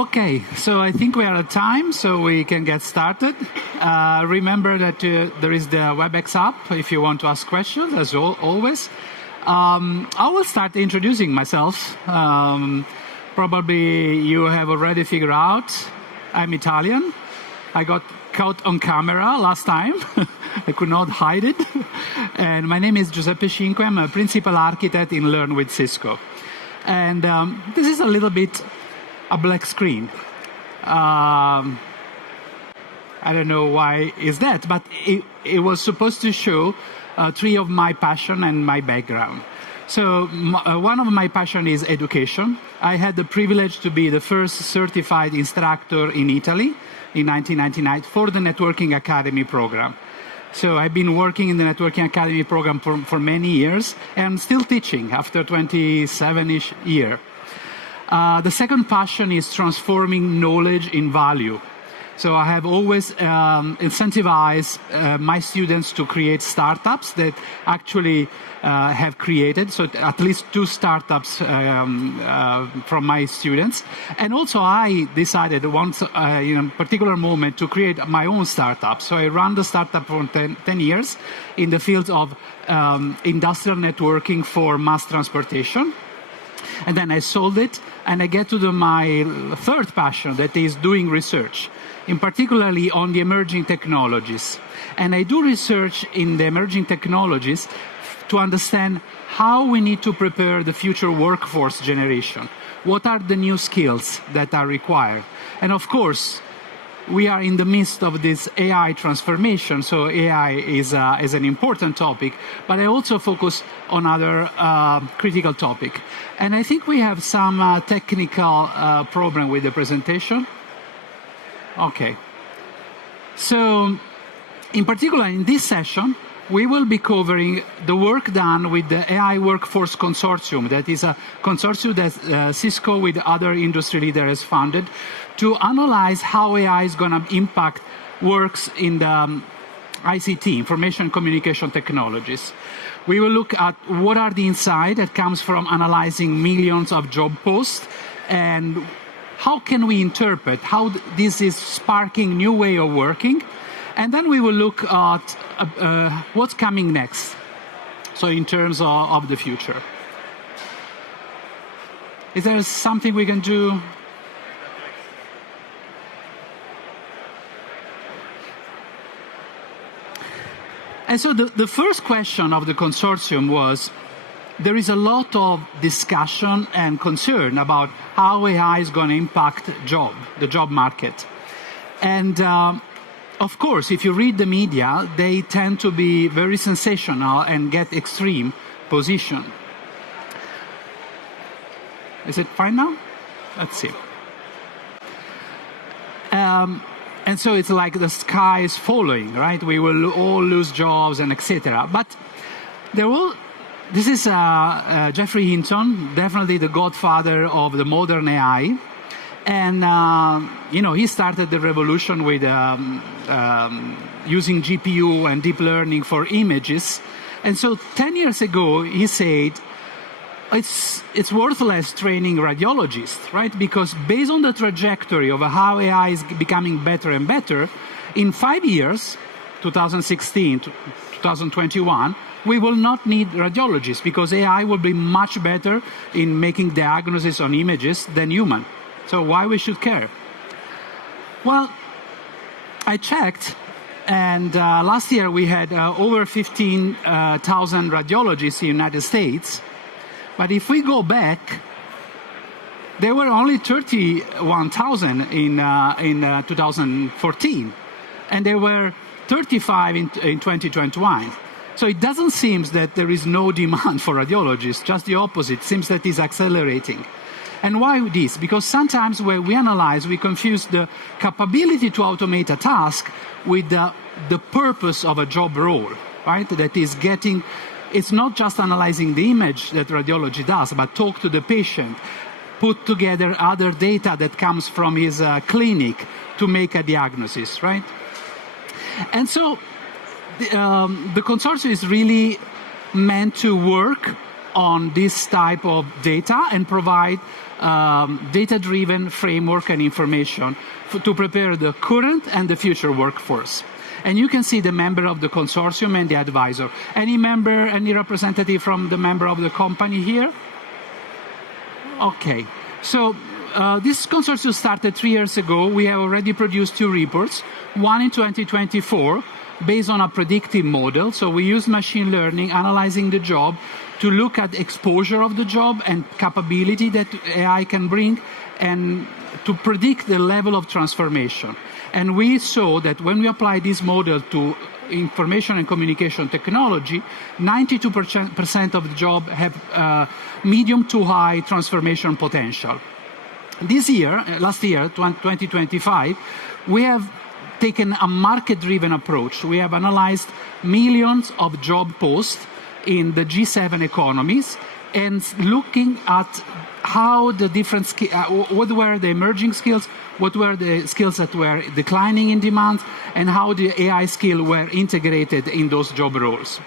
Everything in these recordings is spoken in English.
Okay, so I think we are at time, so we can get started. Remember that there is the WebEx app if you want to ask questions, as always. I will start introducing myself. Probably you have already figured out I'm Italian. I got caught on camera last time. I could not hide it. And my name is GiuseppeCinque. I'm a principal architect in Learn with Cisco. And this is a little bit a black screen. I don't know why is that, but it was supposed to show three of my passion and my background. So one of my passion is education. I had the privilege to be the first certified instructor in Italy in 1999 for the Networking Academy program. So I've been working in the Networking Academy program for many years and still teaching after 27-ish years. The second passion is transforming knowledge in value. So I have always incentivized my students to create startups that actually have created, so at least 2 startups from my students. And also I decided once in a particular moment to create my own startup. So I ran the startup for 10 years in the field of industrial networking for mass transportation. And then I sold it, and I get to my third passion, that is doing research, in particularly on the emerging technologies. And I do research in the emerging technologies to understand how we need to prepare the future workforce generation. What are the new skills that are required? And of course, we are in the midst of this AI transformation, so AI is an important topic, but I also focus on other critical topics. And I think we have some technical problem with the presentation. Okay. So, in particular, in this session, we will be covering the work done with the AI Workforce Consortium. That is a consortium that Cisco with other industry leaders has founded to analyze how AI is going to impact works in the ICT, information communication technologies. We will look at what are the insights that comes from analyzing millions of job posts and how can we interpret how this is sparking new way of working. And then we will look at what's coming next, so in terms of the future. Is there something we can do? And so the first question of the consortium was, there is a lot of discussion and concern about how AI is going to impact the job market. And of course, if you read the media, they tend to be very sensational and get extreme position. Is it fine now? Let's see. And so it's like the sky is falling, right? We will all lose jobs and etc. But this is Geoffrey Hinton, definitely the godfather of the modern AI. And, he started the revolution with using GPU and deep learning for images. And so 10 years ago, he said, it's worthless training radiologists, right? Because based on the trajectory of how AI is becoming better and better, in 5 years, 2016 to 2021, we will not need radiologists because AI will be much better in making diagnosis on images than human. So why we should care? Well, I checked, and last year we had over 15,000 radiologists in the United States. But if we go back, there were only 31,000 in 2014, and there were 35 in 2021. So it doesn't seem that there is no demand for radiologists, just the opposite. It seems that it's accelerating. And why this? Because sometimes when we analyze, we confuse the capability to automate a task with the purpose of a job role, right? That is it's not just analyzing the image that radiology does, but talk to the patient, put together other data that comes from his clinic to make a diagnosis, right? And so the consortium is really meant to work on this type of data and provide data-driven framework and information to prepare the current and the future workforce. And you can see the member of the consortium and the advisor. Any member, any representative from the member of the company here? Okay. So this consortium started 3 years ago. We have already produced 2 reports, one in 2024, based on a predictive model. So we use machine learning, analyzing the job, to look at exposure of the job and capability that AI can bring, and to predict the level of transformation. And we saw that when we apply this model to information and communication technology, 92% of the job have medium to high transformation potential. This year, last year, 2025, we have taken a market-driven approach. We have analyzed millions of job posts in the G7 economies and looking at how the different what were the emerging skills, what were the skills that were declining in demand, and how the AI skills were integrated in those job roles.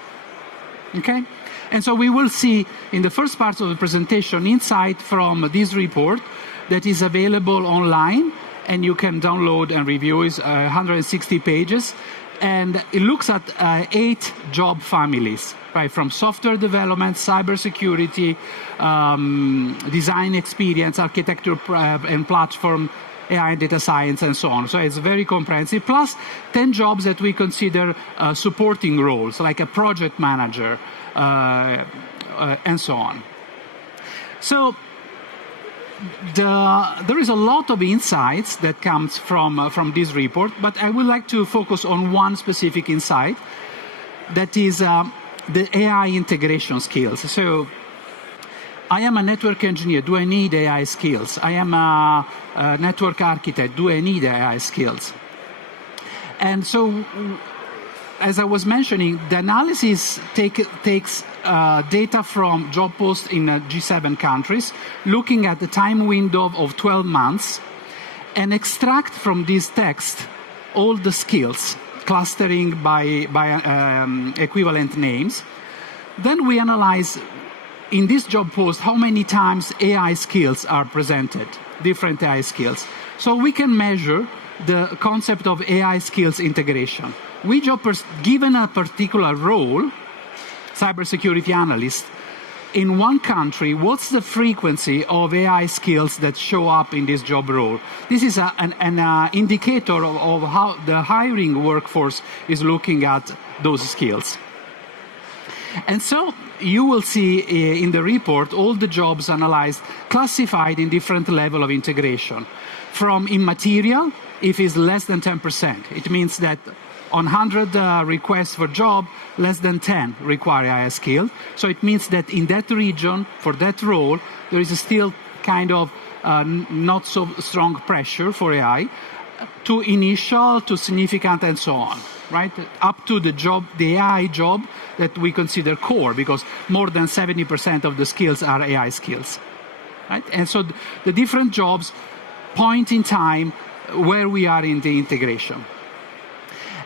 Okay? And so we will see in the first part of the presentation insight from this report that is available online, and you can download and review. It's 160 pages, and it looks at 8 job families, right, from software development, cybersecurity, design experience, architecture and platform, AI and data science, and so on. So it's very comprehensive, plus 10 jobs that we consider supporting roles, like a project manager, and so on. So there is a lot of insights that comes from this report, but I would like to focus on one specific insight, that is the AI integration skills. So I am a network engineer. Do I need AI skills? I am a network architect. Do I need AI skills? And so, as I was mentioning, the analysis takes data from job posts in G7 countries, looking at the time window of 12 months, and extract from this text all the skills, clustering by equivalent names. Then we analyze in this job post how many times AI skills are presented, different AI skills. So we can measure the concept of AI skills integration. We given a particular role, cybersecurity analyst, in one country, what's the frequency of AI skills that show up in this job role? This is an indicator of how the hiring workforce is looking at those skills. And so you will see in the report all the jobs analyzed, classified in different level of integration. From immaterial, if it's less than 10%, it means that on 100 requests for job, less than 10 require AI skill. So it means that in that region, for that role, there is still kind of not so strong pressure for AI, to initial, to significant, and so on, right? Up to the job, the AI job that we consider core, because more than 70% of the skills are AI skills, right? And so the different jobs point in time where we are in the integration.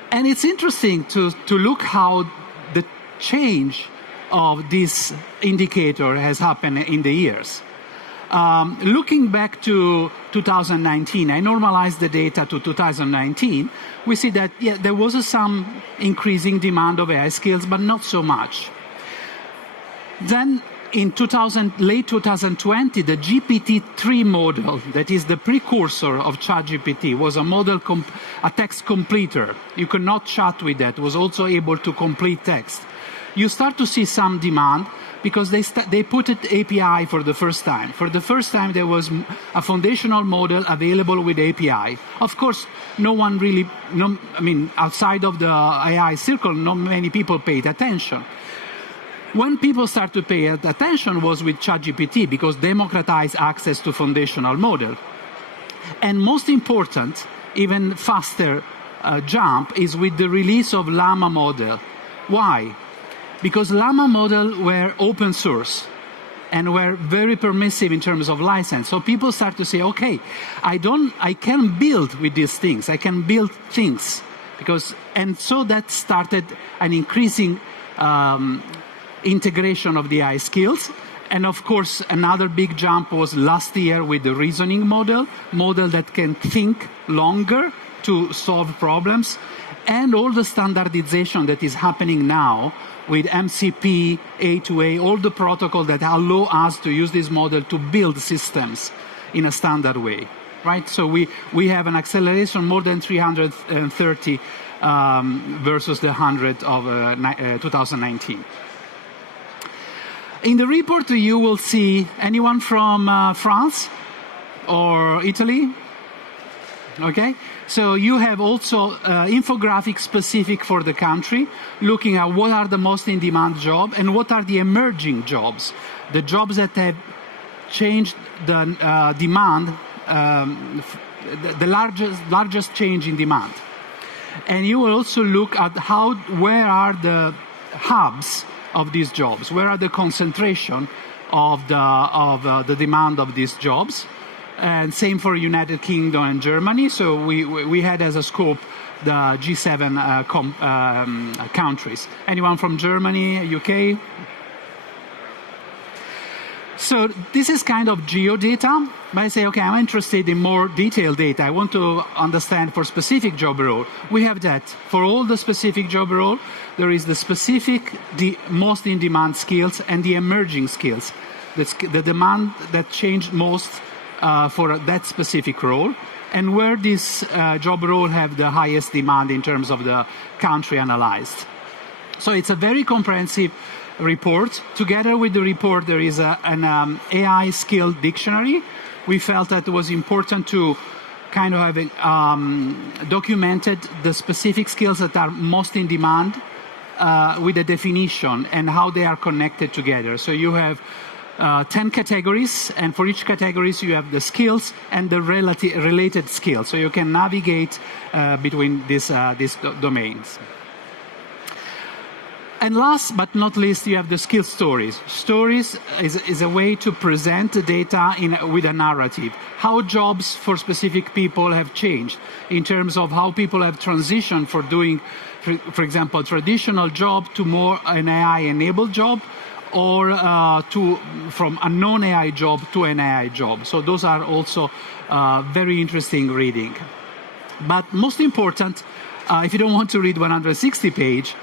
And it's interesting to look how the change of this indicator has happened in the years. Looking back to 2019, I normalized the data to 2019, we see that there was some increasing demand of AI skills, but not so much. Then in late 2020, the GPT-3 model, that is the precursor of ChatGPT, was a model, a text completer. You could not chat with that. It was also able to complete text. You start to see some demand because they put it API for the first time. For the first time, there was a foundational model available with API. Of course, no one really, outside of the AI circle, not many people paid attention. When people start to pay attention was with ChatGPT, because democratized access to foundational model. And most important, even faster jump is with the release of Llama model. Why? Because Llama model were open source and were very permissive in terms of license. So people start to say, okay, I can build with these things. I can build things. And so that started an increasing integration of the AI skills. And of course, another big jump was last year with the reasoning model that can think longer to solve problems, and all the standardization that is happening now with MCP, A2A, all the protocol that allow us to use this model to build systems in a standard way, right? So we have an acceleration more than 330 versus the 100 of 2019. In the report, you will see anyone from France or Italy? Okay, so you have also infographics specific for the country, looking at what are the most in-demand jobs and what are the emerging jobs, the jobs that have changed the demand, the largest change in demand. And you will also look at where are the hubs of these jobs, where are the concentration of the demand of these jobs. And same for United Kingdom and Germany. So we had as a scope the G7 countries. Anyone from Germany, UK? So this is kind of geodata. But I say, okay, I'm interested in more detailed data. I want to understand for specific job role. We have that. For all the specific job role, there is the specific, the most in-demand skills and the emerging skills. The demand that changed most for that specific role, and where this job role have the highest demand in terms of the country analyzed. So it's a very comprehensive report. Together with the report, there is an AI skill dictionary. We felt that it was important to kind of have documented the specific skills that are most in demand with a definition and how they are connected together. So you have 10 categories, and for each categories you have the skills and the related skills, so you can navigate between these domains. And last but not least, you have the skill stories. Stories is a way to present the data with a narrative. How jobs for specific people have changed in terms of how people have transitioned for doing, for example, traditional job to more an AI-enabled job, or from a non-AI job to an AI job. So those are also very interesting reading. But most important, if you don't want to read 160 pages,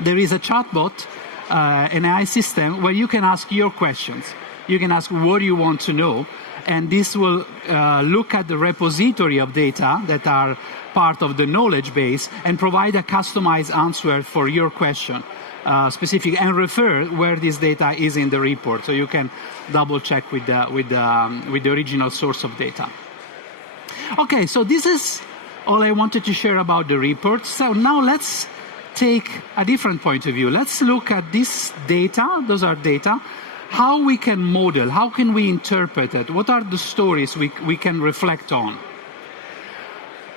there is a chatbot, an AI system, where you can ask your questions. You can ask what you want to know, and this will look at the repository of data that are part of the knowledge base and provide a customized answer for your question. Specific, and refer where this data is in the report, so you can double check with the original source of data. Okay, so this is all I wanted to share about the report. So now let's take a different point of view. Let's look at this data. Those are data. How we can model, how can we interpret it? What are the stories we can reflect on?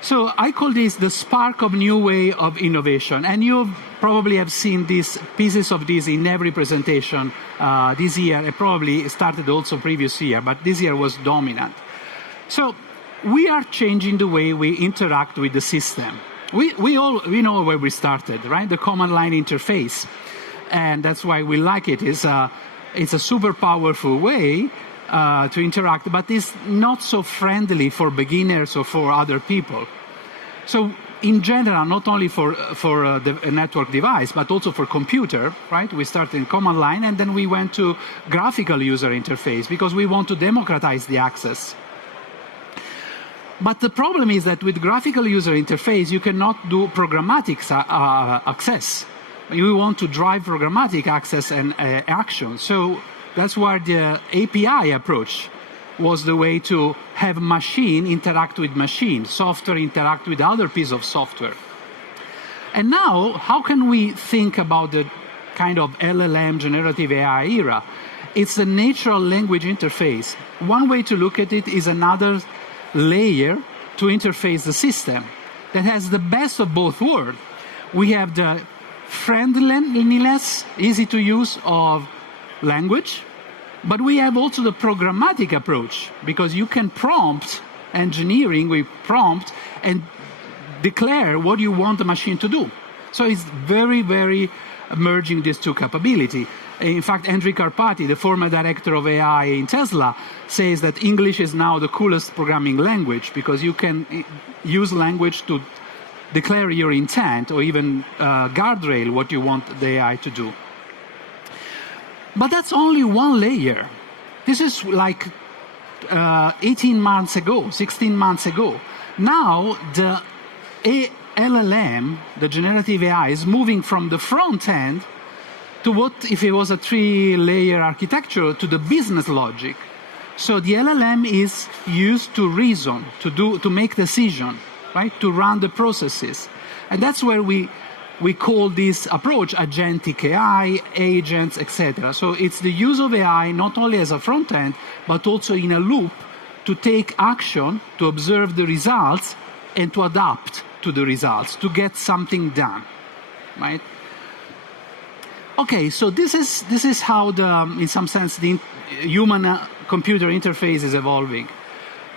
So I call this the spark of new way of innovation. And you probably have seen these pieces of this in every presentation this year. It probably started also previous year, but this year was dominant. So we are changing the way we interact with the system. We know where we started, right? The command line interface. And that's why we like it. It's a super powerful way to interact, but it's not so friendly for beginners or for other people. So in general, not only for the network device, but also for computer, right? We started in command line, and then we went to graphical user interface because we want to democratize the access. But the problem is that with graphical user interface, you cannot do programmatic access. You want to drive programmatic access and action. So that's why the API approach was the way to have machine interact with machine, software interact with other piece of software. And now, how can we think about the kind of LLM generative AI era? It's a natural language interface. One way to look at it is another layer to interface the system that has the best of both worlds. We have the friendliness, easy to use of language, but we have also the programmatic approach, because you can prompt engineering with prompt and declare what you want the machine to do. So it's very, very merging these two capabilities. In fact, Andrew Karpathy, the former director of AI in Tesla, says that English is now the coolest programming language because you can use language to declare your intent or even guardrail what you want the AI to do. But that's only one layer. This is like 18 months ago, 16 months ago. Now the LLM, the generative AI, is moving from the front end to what if it was a 3-layer architecture to the business logic. So the LLM is used to reason, to make decision, right? To run the processes. And that's where we call this approach agentic AI, agents, etc. So it's the use of AI not only as a front end, but also in a loop to take action, to observe the results, and to adapt to the results, to get something done, right? Okay, so this is how in some sense, the human-computer interface is evolving.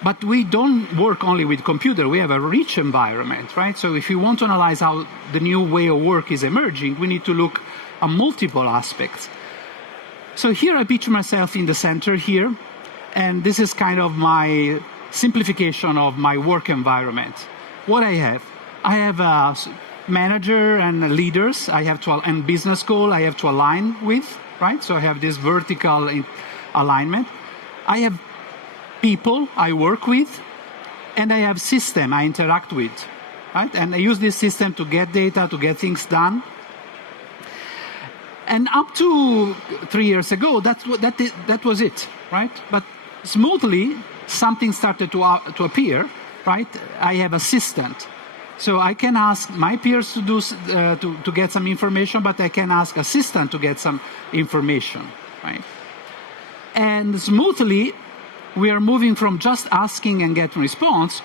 But we don't work only with computer. We have a rich environment, right? So if you want to analyze how the new way of work is emerging, we need to look at multiple aspects. So here I picture myself in the center here, and this is kind of my simplification of my work environment. What I have a manager and leaders and business goal I have to align with, right? So I have this vertical alignment. I have people I work with, and I have system I interact with, right? And I use this system to get data, to get things done. And up to 3 years ago, that was it, right? But smoothly, something started to appear, right? I have assistant. So I can ask my peers to do to get some information, but I can ask assistant to get some information, right? And smoothly, we are moving from just asking and getting response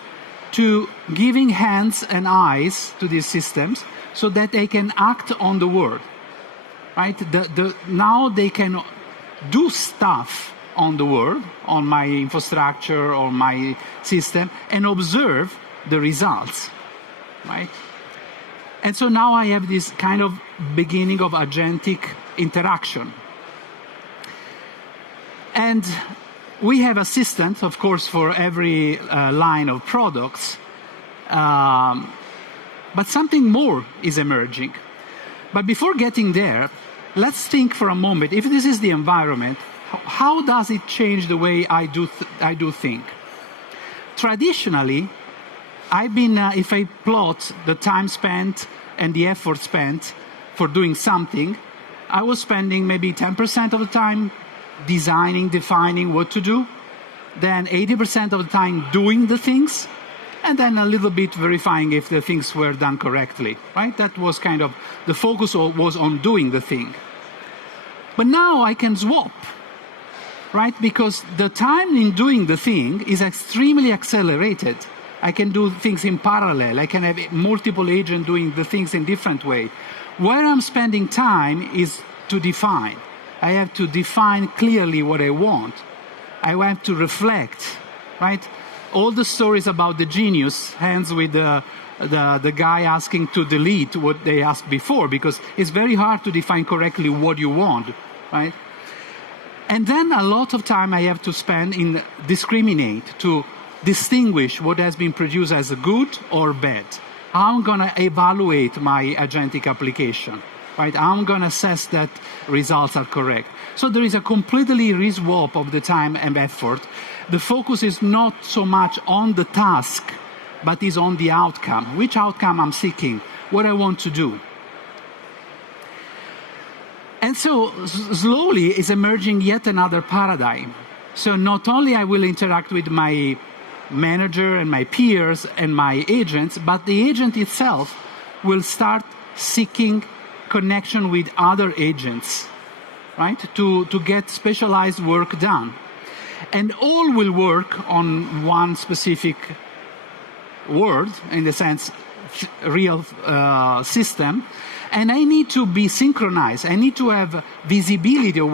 to giving hands and eyes to these systems so that they can act on the world, right? Now they can do stuff on the world, on my infrastructure or my system, and observe the results, right? And so now I have this kind of beginning of agentic interaction. And we have assistants, of course, for every line of products, but something more is emerging. But before getting there, let's think for a moment, if this is the environment, how does it change the way I do think? Traditionally, if I plot the time spent and the effort spent for doing something, I was spending maybe 10% of the time designing, defining what to do, then 80% of the time doing the things, and then a little bit verifying if the things were done correctly, right? That was kind of, the focus was on doing the thing. But now I can swap, right? Because the time in doing the thing is extremely accelerated. I can do things in parallel. I can have multiple agents doing the things in different way. Where I'm spending time is to define. I have to define clearly what I want. I have to reflect, right? All the stories about the genius ends with the guy asking to delete what they asked before, because it's very hard to define correctly what you want, right? And then a lot of time I have to spend in discriminate, to distinguish what has been produced as a good or bad. How I'm going to evaluate my agentic application, right? How I'm going to assess that results are correct. So there is a completely re-swap of the time and effort. The focus is not so much on the task, but is on the outcome. Which outcome I'm seeking, what I want to do. And so slowly is emerging yet another paradigm. So not only I will interact with my manager and my peers and my agents, but the agent itself will start seeking connection with other agents, right? To get specialized work done. And all will work on one specific word, in the sense, real system. And I need to be synchronized. I need to have visibility of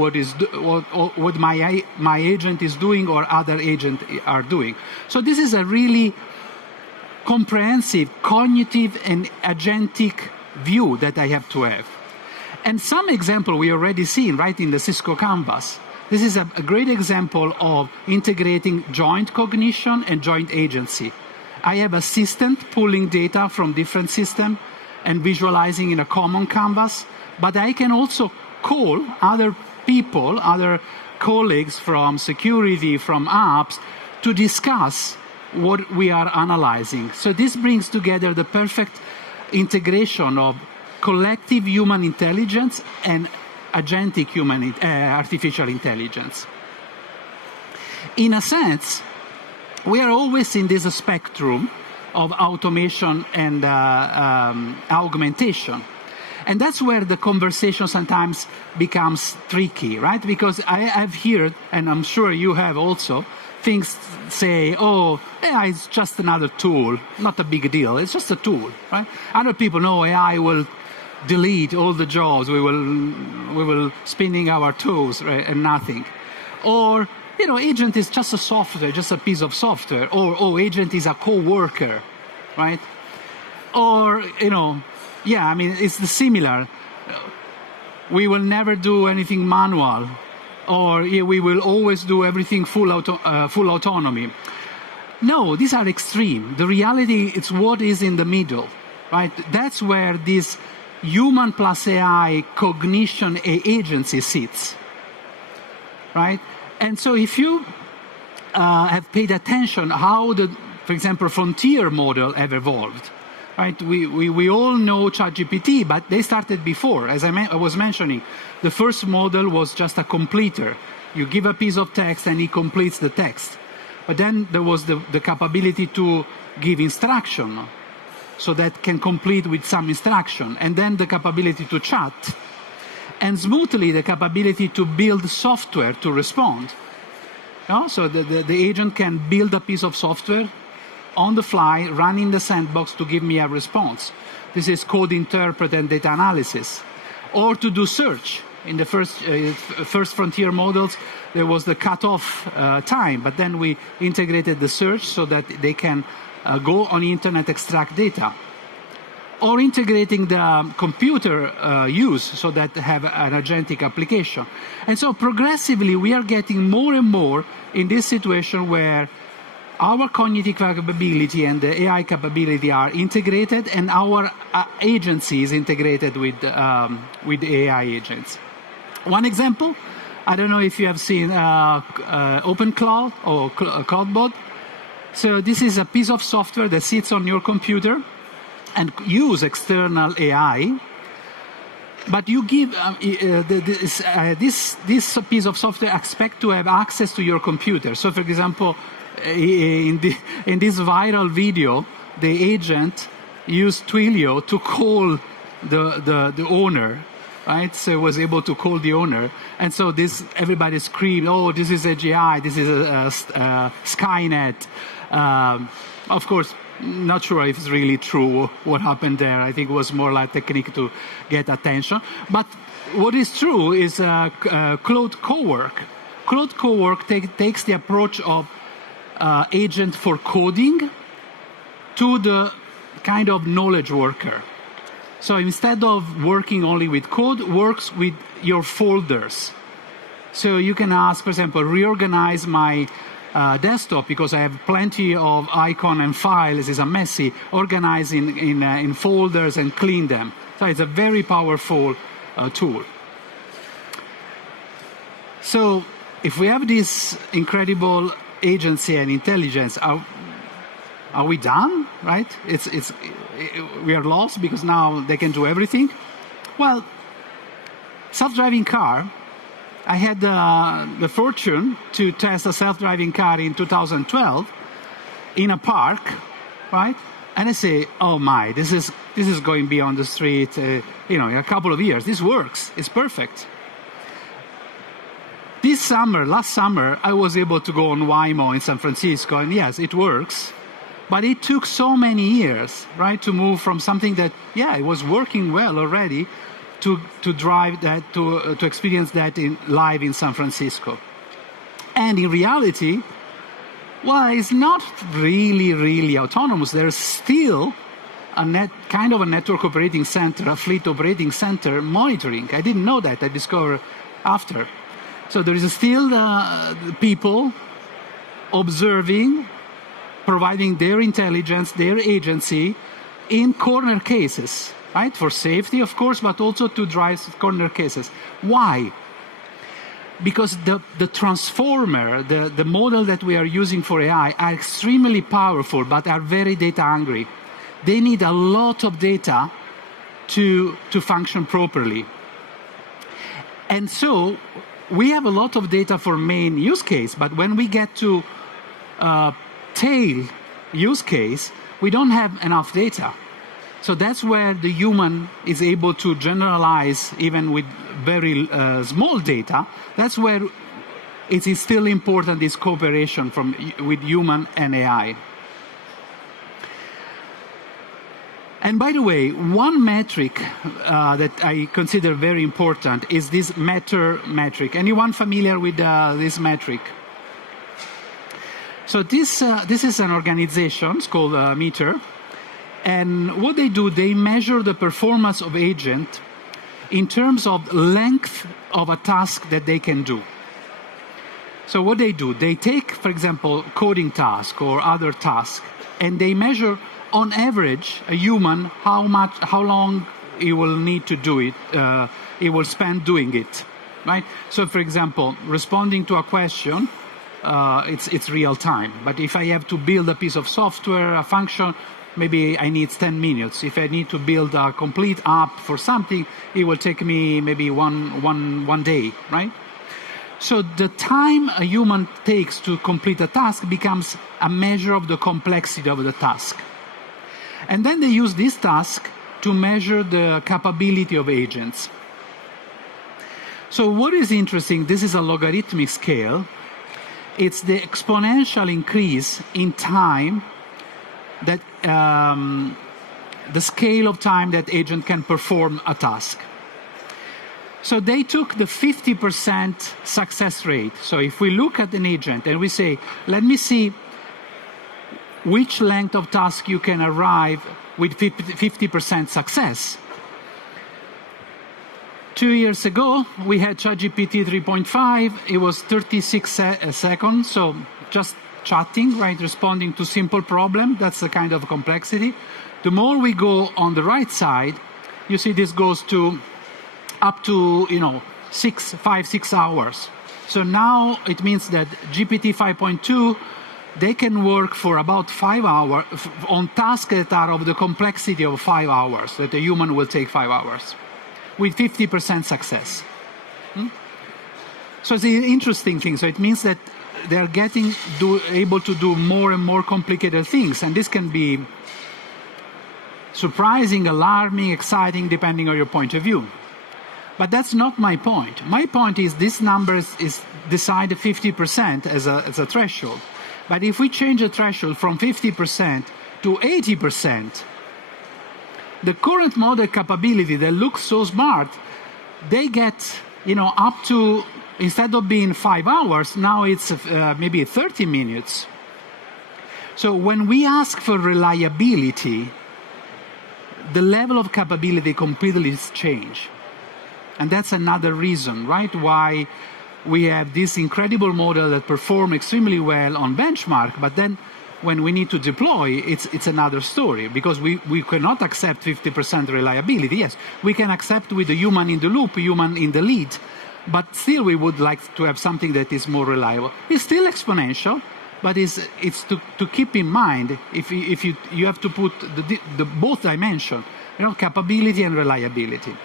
what my agent is doing or other agents are doing. So this is a really comprehensive, cognitive, and agentic view that I have to have. And some example we already seen right in the Cisco canvas. This is a great example of integrating joint cognition and joint agency. I have assistant pulling data from different systems and visualizing in a common canvas, but I can also call other people, other colleagues from security, from apps, to discuss what we are analyzing. So this brings together the perfect integration of collective human intelligence and agentic artificial intelligence. In a sense, we are always in this spectrum of automation and augmentation. And that's where the conversation sometimes becomes tricky, right? Because I've heard, and I'm sure you have also, things say, oh, AI is just another tool, not a big deal, it's just a tool, right? Other people know AI will delete all the jobs, we will spinning our toes, right, and nothing. Or, you know, agent is just a software, just a piece of software. Or, oh, agent is a co-worker, right? Or, you know, yeah, I mean, it's similar. We will never do anything manual. Or, yeah, we will always do everything full autonomy. No, these are extreme. The reality is what is in the middle, right? That's where this human plus AI cognition agency sits, right? And so if you have paid attention how the, for example, frontier model have evolved, right? We all know ChatGPT, but they started before. As I was mentioning, the first model was just a completer. You give a piece of text and it completes the text. But then there was the capability to give instruction, so that can complete with some instruction, and then the capability to chat, and smoothly the capability to build software to respond. So the agent can build a piece of software on the fly, run in the sandbox to give me a response. This is code interpret and data analysis. Or to do search. In the first frontier models, there was the cutoff time, but then we integrated the search so that they can go on the internet, extract data. Or integrating the computer use so that have an agentic application. And so progressively we are getting more and more in this situation where our cognitive capability and the AI capability are integrated, and our agency is integrated with AI agents. One example, I don't know if you have seen OpenCloud or CloudBot. So this is a piece of software that sits on your computer and use external AI, but you give this piece of software expect to have access to your computer. So, for example, in this viral video, the agent used Twilio to call the owner, right? So it was able to call the owner, and so everybody screamed, "Oh, this is AGI, this is a Skynet." Of course, not sure if it's really true what happened there. I think it was more like technique to get attention. But what is true is Claude Cowork. Claude Cowork takes the approach of agent for coding to the kind of knowledge worker. So instead of working only with code, works with your folders. So you can ask, for example, reorganize my desktop because I have plenty of icon and files. It's a messy. Organize in folders and clean them. So it's a very powerful tool. So if we have this incredible agency and intelligence, are we done? Right? We are lost because now they can do everything. Well, self-driving car. I had the fortune to test a self-driving car in 2012 in a park, right? And I say, oh my, this is going beyond the street. In a couple of years, this works. It's perfect. Last summer, I was able to go on Waymo in San Francisco, and yes, it works. But it took so many years, right, to move from something that, it was working well already, to drive that, to experience that live in San Francisco. And in reality, well, it's not really autonomous. There's still kind of a network operating center, a fleet operating center monitoring. I didn't know that. I discovered after. So there is still people observing, providing their intelligence, their agency in corner cases, right? For safety, of course, but also to drive corner cases. Why? Because the transformer, the model that we are using for AI are extremely powerful, but are very data hungry. They need a lot of data to function properly. And so we have a lot of data for main use case, but when we get to tail use case, we don't have enough data. So that's where the human is able to generalize even with very small data. That's where it is still important, this cooperation with human and AI. And by the way, one metric that I consider very important is this matter metric. Anyone familiar with this metric? So this is an organization, it's called Meter. And what they do, they measure the performance of agent in terms of length of a task that they can do. So what they do, they take, for example, coding task or other task, and they measure on average a human how long he will need to do it, he will spend doing it, right? So for example, responding to a question, it's real time. But if I have to build a piece of software, a function, maybe I need 10 minutes. If I need to build a complete app for something, it will take me maybe one day, right? So the time a human takes to complete a task becomes a measure of the complexity of the task. And then they use this task to measure the capability of agents. So what is interesting, this is a logarithmic scale. It's the exponential increase in time that the scale of time that agent can perform a task. So they took the 50% success rate. So if we look at an agent and we say, let me see which length of task you can arrive with 50% success. 2 years ago, we had ChatGPT 3.5. It was 36 seconds, so just chatting, right, responding to simple problem. That's the kind of complexity. The more we go on the right side, you see this goes to up to 5-6 hours. So now it means that GPT 5.2, they can work for about 5 hours on tasks that are of the complexity of 5 hours, that a human will take 5 hours, with 50% success. So it's an interesting thing. So it means that they're able to do more and more complicated things, and this can be surprising, alarming, exciting, depending on your point of view. But that's not my point. My point is this number is decided 50% as a threshold. But if we change the threshold from 50% to 80%, the current model capability that looks so smart, they get up to, instead of being 5 hours, now it's maybe 30 minutes. So when we ask for reliability, the level of capability completely change. And that's another reason, right, why we have this incredible model that performs extremely well on benchmark, but then when we need to deploy, it's another story, because we cannot accept 50% reliability. Yes, we can accept with the human in the loop, human in the lead, but still we would like to have something that is more reliable. It's still exponential, but it's to keep in mind if you have to put the both dimensions, capability and reliability.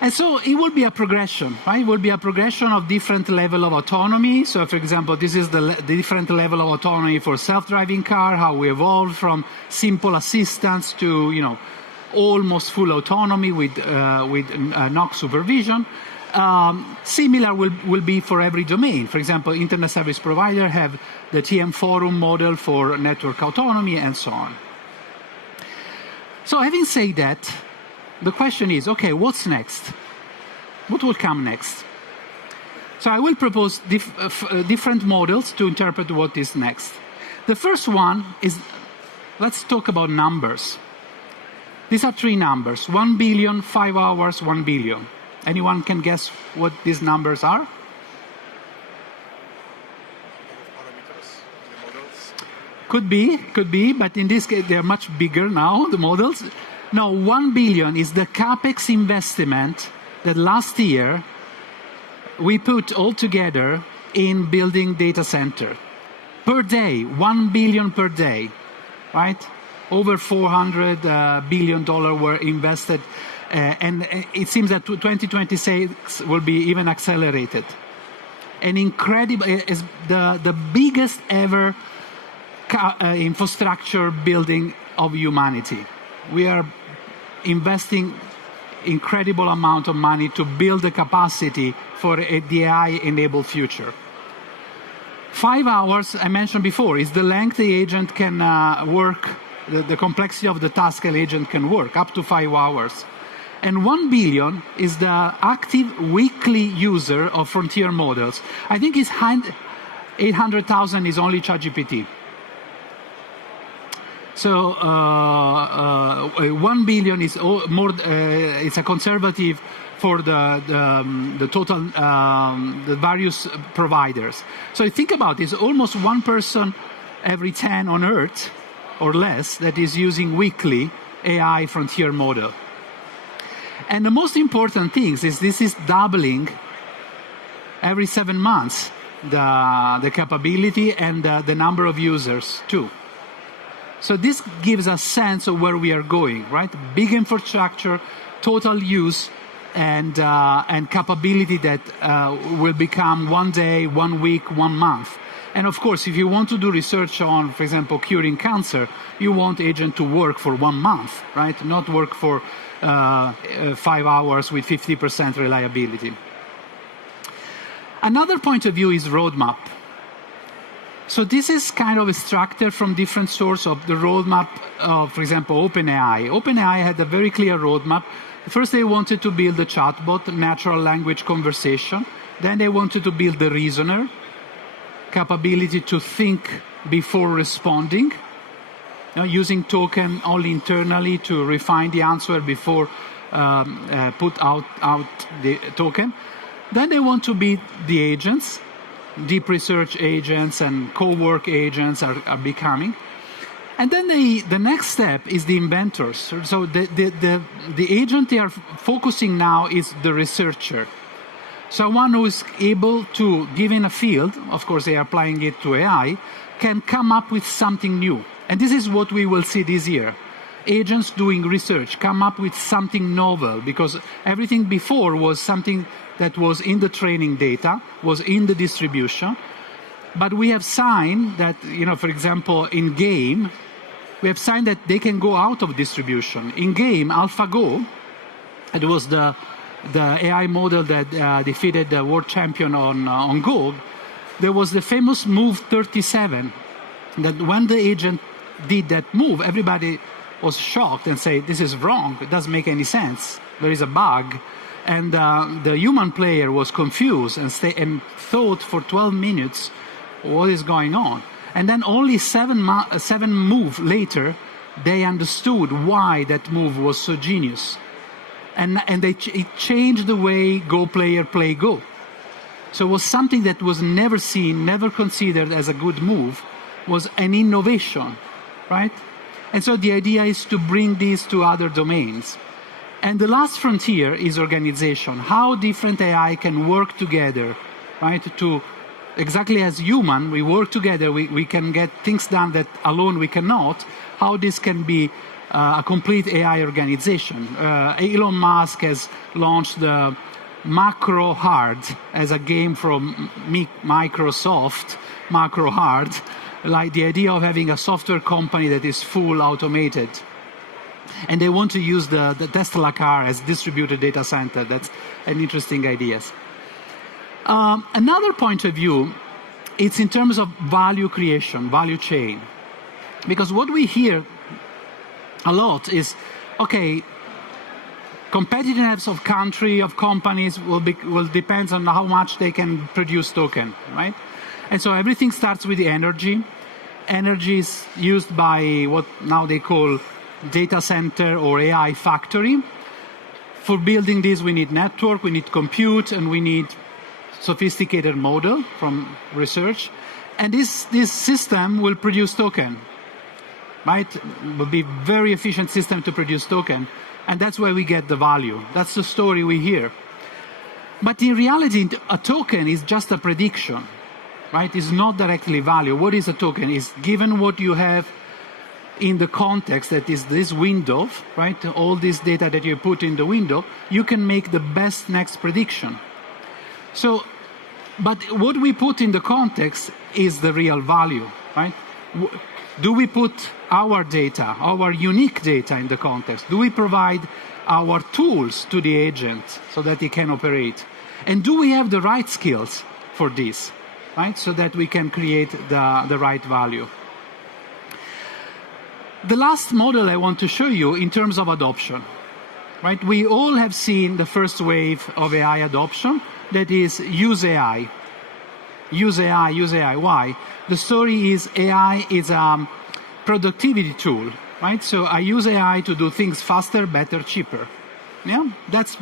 And so it will be a progression, right? It will be a progression of different level of autonomy. So, for example, this is the different level of autonomy for self-driving car, how we evolved from simple assistance to, almost full autonomy with NOC supervision. Similar will be for every domain. For example, internet service provider have the TM Forum model for network autonomy and so on. So having said that, the question is, okay, what's next? What will come next? So I will propose different models to interpret what is next. The first one is let's talk about numbers. These are three numbers: 1 billion, 5 hours, 1 billion. Anyone can guess what these numbers are? Could be, but in this case they're much bigger now, the models. Now, 1 billion is the CapEx investment that last year we put all together in building data center. Per day, 1 billion per day, right? Over $400 billion were invested, and it seems that 2026 will be even accelerated. An incredible, is the biggest ever infrastructure building of humanity. We are investing incredible amount of money to build the capacity for the AI-enabled future. 5 hours, I mentioned before, is the length the agent can work, the complexity of the task an agent can work, up to 5 hours. And 1 billion is the active weekly user of frontier models. I think it's 800,000 is only ChatGPT. So 1 billion is more. It's a conservative for the total the various providers. So think about it, it's almost 1 person every 10 on Earth or less that is using weekly AI frontier model. And the most important thing is this is doubling every 7 months the capability and the number of users too. So this gives a sense of where we are going, right? Big infrastructure, total use, and capability that will become 1 day, 1 week, 1 month. And of course, if you want to do research on, for example, curing cancer, you want agent to work for 1 month, right? Not work for 5 hours with 50% reliability. Another point of view is roadmap. So this is kind of extracted from different sources of the roadmap of, for example, OpenAI. OpenAI had a very clear roadmap. First, they wanted to build a chatbot, natural language conversation. Then they wanted to build the reasoner, capability to think before responding, using token only internally to refine the answer before put out the token. Then they want to be the agents. Deep research agents and co-work agents are becoming. And then the next step is the inventors. So the agent they are focusing now is the researcher. Someone who is able to, given a field, of course they are applying it to AI, can come up with something new. And this is what we will see this year. Agents doing research come up with something novel, because everything before was something that was in the training data, was in the distribution. But we have signed that, for example, in game, we have signed that they can go out of distribution. In game, AlphaGo, it was the AI model that defeated the world champion on Go. There was the famous move 37, that when the agent did that move, everybody was shocked and said, this is wrong, it doesn't make any sense, there is a bug. And the human player was confused and thought for 12 minutes, what is going on? And then only seven moves later, they understood why that move was so genius. And it changed the way Go player play Go. So it was something that was never seen, never considered as a good move, was an innovation, right? And so the idea is to bring these to other domains. And the last frontier is organization. How different AI can work together, right? To exactly as human, we work together, we can get things done that alone we cannot. How this can be a complete AI organization. Elon Musk has launched the Macro Hard as a game from Microsoft, Macro Hard, like the idea of having a software company that is full automated. And they want to use the Tesla car as distributed data center. That's an interesting idea. Another point of view, it's in terms of value creation, value chain. Because what we hear a lot is, okay, competitiveness of country, of companies will depend on how much they can produce token, right? And so everything starts with the energy. energy is used by what now they call data center or AI factory. For building this, we need network, we need compute, and we need sophisticated model from research. And this system will produce token, right? It will be very efficient system to produce token. And that's where we get the value. That's the story we hear. But in reality, a token is just a prediction, right? It's not directly value. What is a token? Is given what you have in the context, that is this window, right? All this data that you put in the window, you can make the best next prediction. So, but what we put in the context is the real value, right? Do we put our data, our unique data in the context? Do we provide our tools to the agent so that he can operate? And do we have the right skills for this, right? So that we can create the right value. The last model I want to show you in terms of adoption, right? We all have seen the first wave of AI adoption, that is use AI. Use AI, use AI. Why? The story is AI is a productivity tool, right? So I use AI to do things faster, better, cheaper. Yeah, that's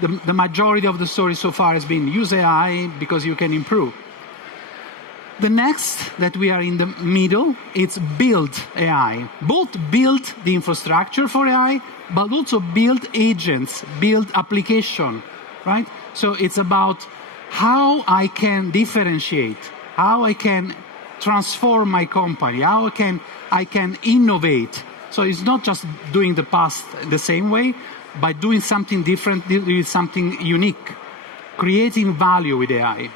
the majority of the story so far has been use AI because you can improve. The next that we are in the middle, it's build AI. Both build the infrastructure for AI, but also build agents, build application, right? So it's about how I can differentiate, how I can transform my company, how I can innovate. So it's not just doing the past the same way, but doing something different, doing something unique, creating value with AI.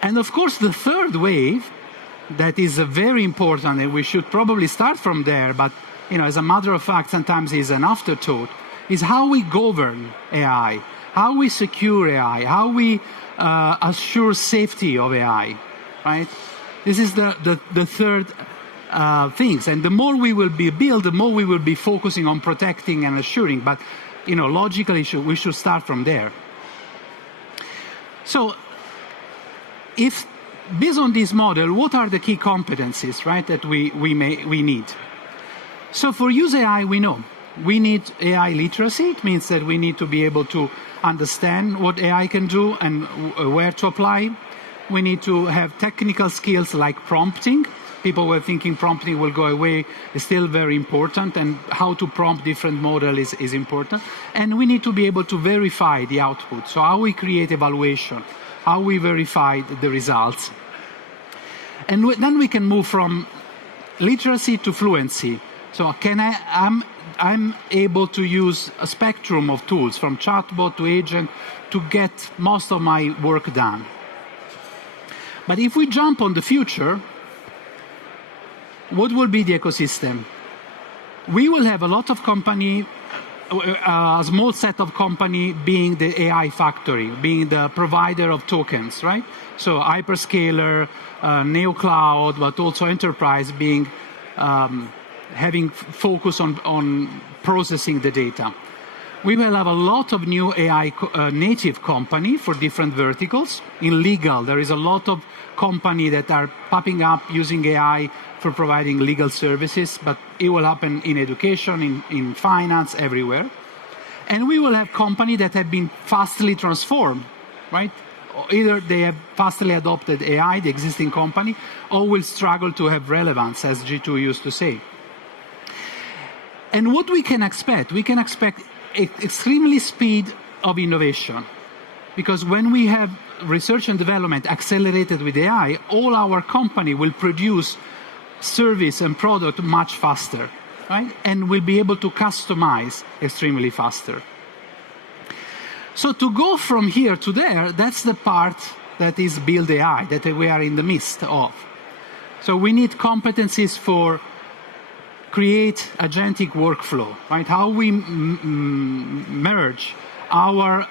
And of course, the third wave, that is very important, and we should probably start from there, but as a matter of fact, sometimes is an afterthought, is how we govern AI, how we secure AI, how we assure safety of AI, right? This is the third things. And the more we will be built, the more we will be focusing on protecting and assuring. But, logically, we should start from there. So, if based on this model, what are the key competencies, right, that we need? So for use AI, we know we need AI literacy. It means that we need to be able to understand what AI can do and where to apply. We need to have technical skills like prompting. People were thinking prompting will go away. It's still very important, and how to prompt different models is important. And we need to be able to verify the output. So how we create evaluation, how we verify the results. And then we can move from literacy to fluency. So I'm able to use a spectrum of tools, from chatbot to agent, to get most of my work done. But if we jump on the future, what will be the ecosystem? We will have a lot of company, a small set of company being the AI factory, being the provider of tokens, right? So hyperscaler, neo-cloud, but also enterprise being having focus on processing the data. We will have a lot of new AI native company for different verticals. In legal, there is a lot of company that are popping up using AI for providing legal services, but it will happen in education, in finance, everywhere. And we will have companies that have been fastly transformed, right? Either they have fastly adopted AI, the existing company, or will struggle to have relevance, as G2 used to say. And what we can expect extremely speed of innovation. Because when we have research and development accelerated with AI, all our company will produce service and product much faster, right? And will be able to customize extremely faster. So to go from here to there, that's the part that is build AI, that we are in the midst of. So we need competencies for create agentic workflow, right? How we merge our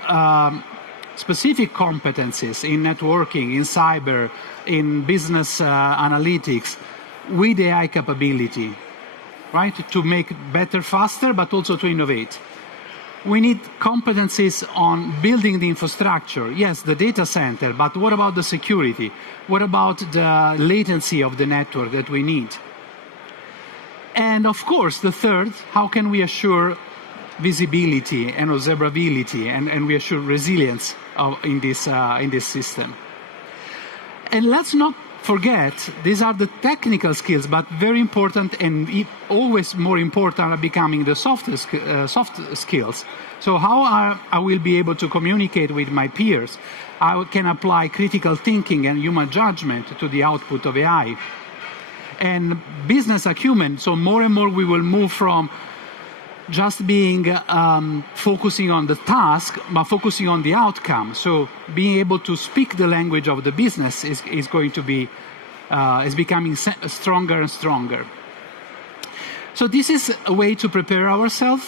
specific competencies in networking, in cyber, in business analytics, with AI capability, right? To make better, faster, but also to innovate. we need competencies on building the infrastructure. Yes, the data center, but what about the security? What about the latency of the network that we need? And of course, the third, how can we assure visibility and observability and we assure resilience in this system? And let's not forget, these are the technical skills, but very important and always more important are becoming the soft skills. So how I will be able to communicate with my peers? I can apply critical thinking and human judgment to the output of AI. And business acumen, so more and more we will move from just being focusing on the task, but focusing on the outcome. So being able to speak the language of the business is going to be, is becoming stronger and stronger. So this is a way to prepare ourselves,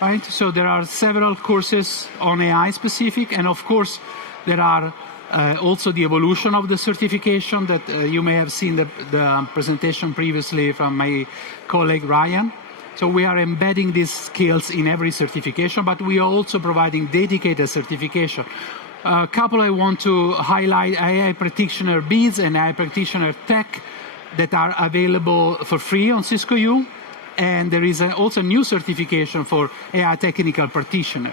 right? So there are several courses on AI specific, and of course there are also the evolution of the certification that you may have seen the presentation previously from my colleague Ryan. So we are embedding these skills in every certification, but we are also providing dedicated certification. A couple I want to highlight: AI Practitioner Beads and AI Practitioner Tech that are available for free on CISCOU. And there is also a new certification for AI Technical Practitioner.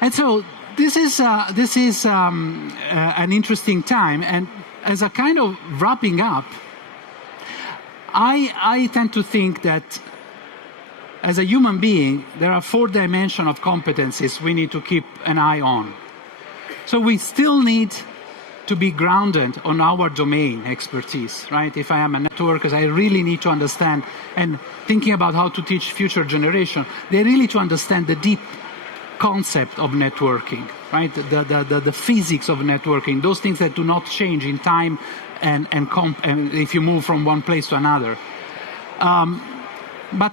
And so this is an interesting time, and as a kind of wrapping up, I tend to think that as a human being, there are 4 dimensions of competencies we need to keep an eye on. So we still need to be grounded on our domain expertise, right? If I am a networker, I really need to understand, and thinking about how to teach future generation, they really need to understand the deep concept of networking, right? The physics of networking, those things that do not change in time and if you move from one place to another. But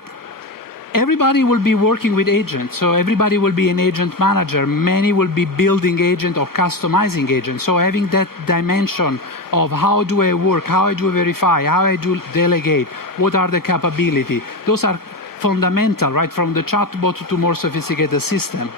everybody will be working with agents, so everybody will be an agent manager. Many will be building agent or customizing agents. So having that dimension of how do I work, how I do verify, how I do delegate, what are the capability, those are fundamental, right, from the chatbot to more sophisticated system.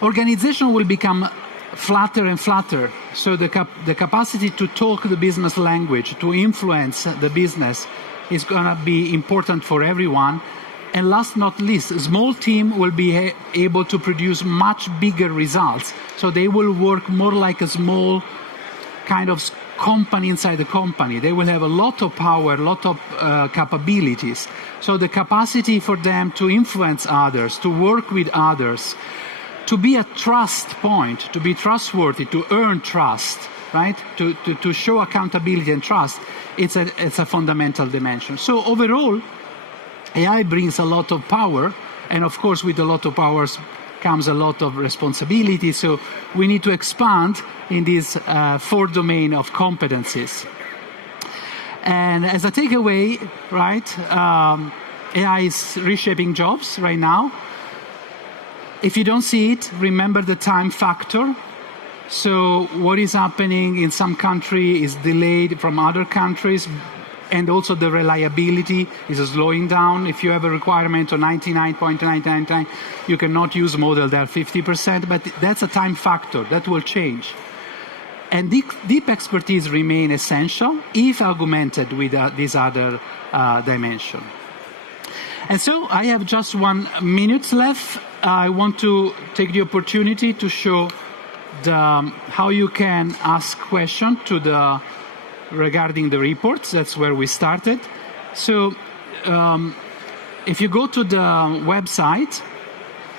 Organization will become flatter and flatter, so the capacity to talk the business language, to influence the business, is going to be important for everyone. And last not least, a small team will be able to produce much bigger results. So they will work more like a small kind of company inside the company. They will have a lot of power, a lot of capabilities. So the capacity for them to influence others, to work with others, to be a trust point, to be trustworthy, to earn trust, right? To show accountability and trust, it's a fundamental dimension. So overall, AI brings a lot of power, and of course with a lot of powers comes a lot of responsibility, so we need to expand in these 4 domain of competencies. And as a takeaway, right, AI is reshaping jobs right now. If you don't see it, remember the time factor. So what is happening in some country is delayed from other countries, and also the reliability is slowing down. If you have a requirement of 99.999, you cannot use model that 50%, but that's a time factor. That will change. And deep expertise remain essential if augmented with this other dimension. And so I have just 1 minute left. I want to take the opportunity to show how you can ask questions regarding the reports. That's where we started. So if you go to the website,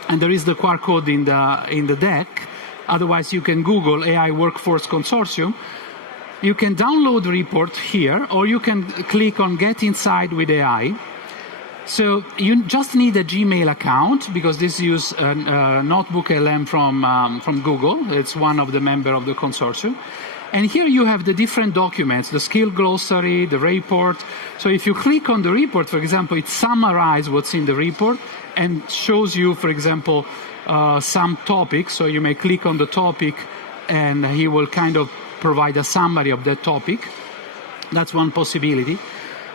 and there is the QR code in the deck, otherwise you can Google AI Workforce Consortium. You can download the report here, or you can click on Get Inside with AI. So you just need a Gmail account, because this uses a notebook LM from Google. It's one of the members of the consortium. And here you have the different documents, the skill glossary, the report. So if you click on the report, for example, it summarizes what's in the report and shows you, for example, some topics. So you may click on the topic and he will kind of provide a summary of that topic. That's one possibility.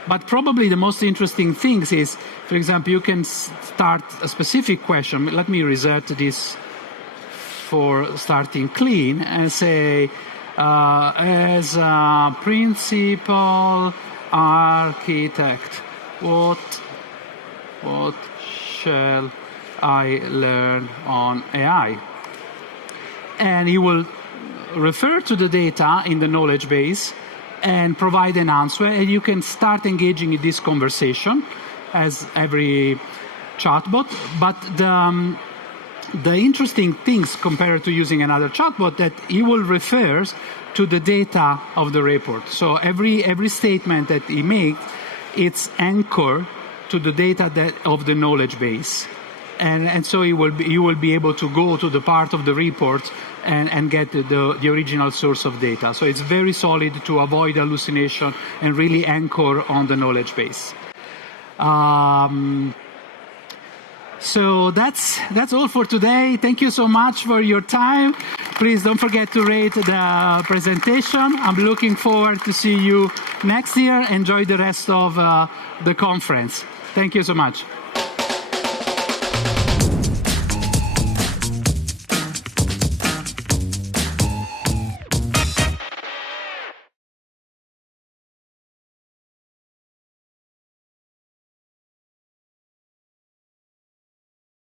But probably the most interesting things is, for example, you can start a specific question. Let me reserve this for starting clean and say, as a principal architect, what shall I learn on AI? And he will refer to the data in the knowledge base and provide an answer, and you can start engaging in this conversation as every chatbot. But the interesting things compared to using another chatbot that he will refer to the data of the report. So every statement that he makes, it's anchored to the data of the knowledge base. And so you will be able to go to the part of the report and get the original source of data. So it's very solid to avoid hallucination and really anchor on the knowledge base. So that's all for today. Thank you so much for your time. Please don't forget to rate the presentation. I'm looking forward to see you next year. Enjoy the rest of the conference. Thank you so much.